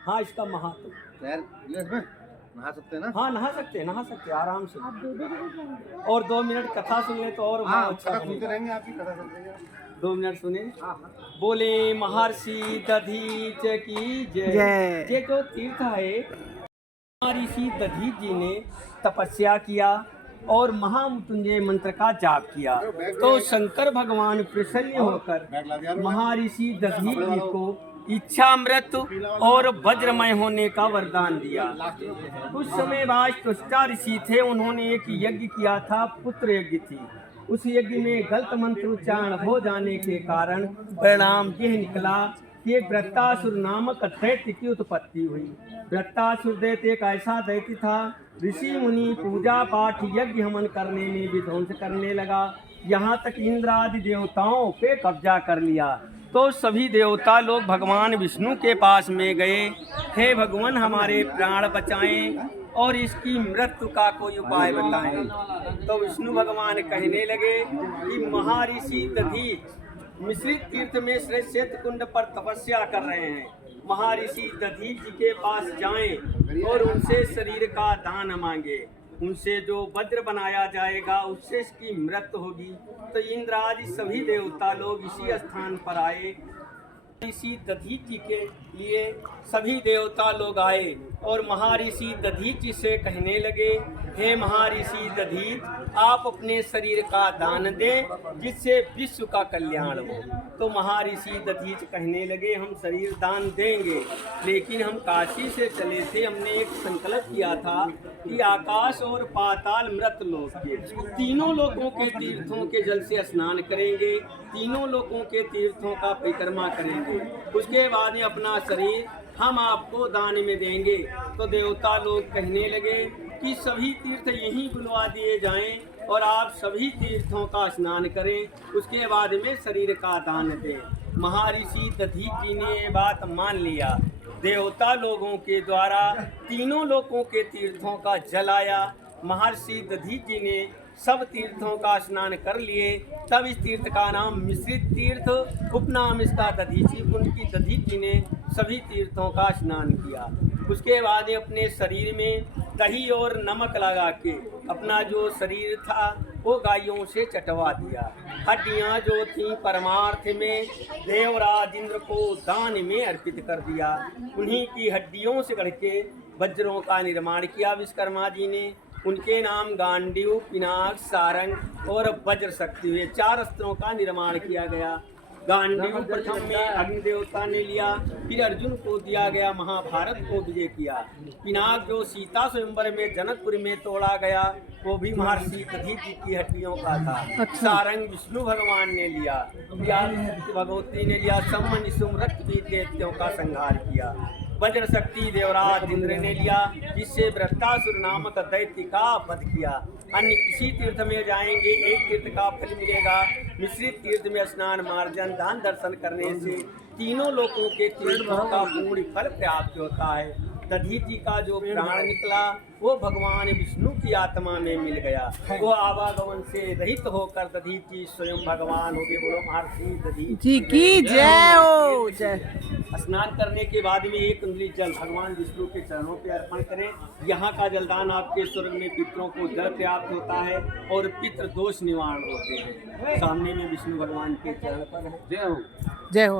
हाँ, इसका महात्म। तैर लिया इसमें नहा सकते हैं ना? हाँ, नहा सकते हैं आराम से। और 2 मिनट कथा सुन ले तो और हाँ, बहुत अच्छा कथा सुनते बनेगा। रहेंगे, आपकी कथा सुनते रहेंगे। 2 मिनट सुने। हाँ हाँ। बोले महर्षि दधीच की जय। जय। ये जो तीर्थ है, महर्षि दधीच जी ने तपस्या किया और महामृत्युंजय मंत्र का जाप किया, तो शंकर भगवान प्रसन्न होकर महर्षि दधीच जी को इच्छा मृत्यु और वज्रमय होने का वरदान दिया। उस समय वाष्टुष्टा ऋषि थे, उन्होंने एक यज्ञ किया था, पुत्र यज्ञ थी। उस यज्ञ में गलत मंत्र उच्चारण हो जाने के कारण परिणाम यह निकला कि वृत्तासुर नामक दैत्य की उत्पत्ति हुई। वृत्तासुर दैत्य एक ऐसा दैत्य था, ऋषि मुनि पूजा पाठ यज्ञ हवन करने में विध्वंस करने लगा, यहाँ तक इंद्र आदि देवताओं पे कब्जा कर लिया। तो सभी देवता लोग भगवान विष्णु के पास में गए, हे भगवान हमारे प्राण बचाएं और इसकी मृत्यु का कोई उपाय बताएं। तो विष्णु भगवान कहने लगे कि महर्षि दधीच मिश्रित तीर्थ में श्रेष्ठ कुंड पर तपस्या कर रहे हैं, महर्षि दधीच जी के पास जाएं और उनसे शरीर का दान मांगे, उनसे जो वज्र बनाया जाएगा उससे इसकी मृत्यु होगी। तो इंद्र आदि सभी देवता लोग इसी स्थान पर आए। महर्षि दधीच जी के लिए सभी देवता लोग आए और महर्षि दधीच जी से कहने लगे, हे महर्षि दधीच, आप अपने शरीर का दान दें जिससे विश्व का कल्याण हो। तो महर्षि दधीच कहने लगे, हम शरीर दान देंगे, लेकिन हम काशी से चले थे, हमने एक संकल्प किया था कि आकाश और पाताल मृत लोक के तीनों लोकों के तीर्थों के जल से स्नान करेंगे, तीनों लोकों के तीर्थों का परिक्रमा करेंगे, उसके बाद में अपना शरीर हम आपको दान में देंगे। तो देवता लोग कहने लगे कि सभी तीर्थ यहीं बुलवा दिए जाएं और आप सभी तीर्थों का स्नान करें, उसके बाद में शरीर का दान दें। महर्षि दधीच जी ने ये बात मान लिया। देवता लोगों के द्वारा तीनों लोकों के तीर्थों का जल आया। महर्षि दधीच जी ने सब तीर्थों का स्नान कर लिए, तब इस तीर्थ का नाम मिश्रित तीर्थ, उपनाम इसका दधीची कुंड की दधीच जी ने सभी तीर्थों का स्नान किया। उसके बाद अपने शरीर में दही और नमक लगा के अपना जो शरीर था वो गायों से चटवा दिया। हड्डियां जो थीं परमार्थ में देवराज इंद्र को दान में अर्पित कर दिया। उन्हीं की हड्डियों से गढ़ के वज्रों का निर्माण किया विश्वकर्मा जी ने। उनके नाम गांडीव, पिनाक, सारंग और वज्र शक्ति हुए 4 अस्त्रों का निर्माण किया गया। गांडीव प्रथम में अग्नि देवता ने लिया, फिर अर्जुन को दिया गया, महाभारत को विजय किया। पिनाक जो सीता स्वयंवर में जनकपुर में तोड़ा गया वो भी महर्षि दधीच जी की हड्डियों का था। सारंग विष्णु भगवान ने लिया, भगवती ने लिया, सम्मन सुमरत भी दैत्यों का संहार किया। वज्र शक्ति देवराज इंद्र ने लिया, जिससे वृत्तासुर नामक दैत्य का वध किया। अन्य किसी तीर्थ में जाएंगे एक तीर्थ का फल मिलेगा, मिश्रित तीर्थ में स्नान मार्जन दान दर्शन करने से तीनों लोकों के तीर्थों का पूर्ण फल प्राप्त होता है। दधीच जी का जो प्राण निकला वो भगवान विष्णु की आत्मा में मिल गया, वो आवागमन से रहित होकर दधीच जी स्वयं भगवान हो गए। बोलो महर्षि दधीच जी की जय हो। जय। स्नान करने के बाद में एक उंगली जल भगवान विष्णु के चरणों पे अर्पण करें। यहाँ का जलदान आपके स्वर्ग में पितरों को जल प्राप्त होता है और पितृ दोष निवारण होते हैं। सामने में विष्णु भगवान के चरण पर है। जय हो। जय हो।